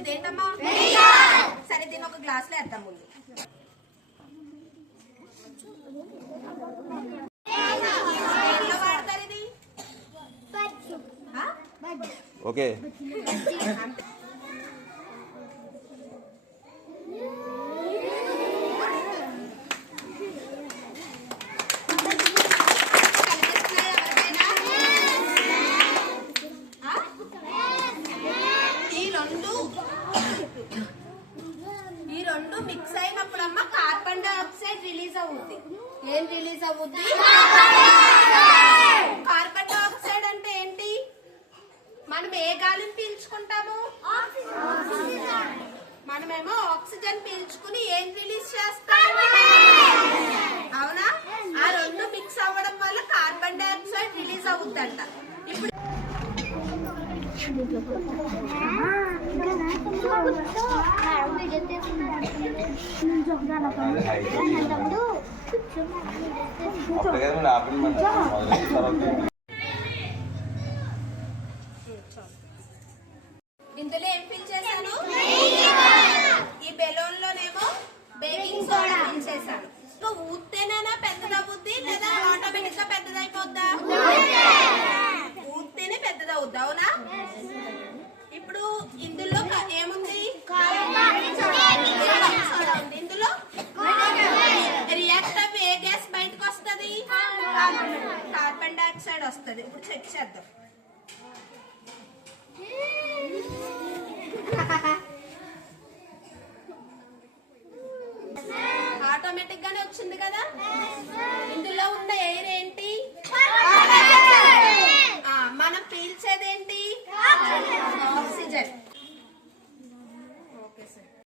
ఇదేంటమ్మా? సరే దీన్ని ఒక గ్లాస్ లో వేద్దాం ముందు. వాడతారు ఇది ఓకే. ఈ రెండు మిక్స్ అయినప్పుడు అమ్మ కార్బన్ డైఆక్సైడ్ రిలీజ్ అవుద్ది. ఏం రిలీజ్ అవుద్ది? కార్బన్ డైఆక్సైడ్ అంటే ఏంటి? మనం ఏ గాలిని పీల్చుకుంటాము? మనమేమో ఆక్సిజన్ పీల్చుకుని ఏం రిలీజ్ చేస్తాము? అవునా? ఆ రెండు మిక్స్ అవ్వడం వల్ల కార్బన్ డైఆక్సైడ్ రిలీజ్ అవుద్దంట. ఇప్పుడు ఇందులో ఏం ఫిల్ చేశాను? ఈ బెలూన్ లోనేమో బేకింగ్ సోడా ఫిల్ చేశాను. ఊత్తేనేనా పెద్దదవుద్ది లేదా ఆటోమేటిక్ గా పెద్దదైపోద్దా? ఊత్తేనే పెద్దదవుద్ది. అవునా? ఇప్పుడు ఇందులో ఏముంది? ఇందులో రియాక్ట్ అవ్వి ఏ గ్యాస్ బయటకు వస్తుంది? కార్బన్ డైఆక్సైడ్ వస్తుంది. ఇప్పుడు చెక్ చేద్దాం. ఆటోమేటిక్ గానే వచ్చింది కదా.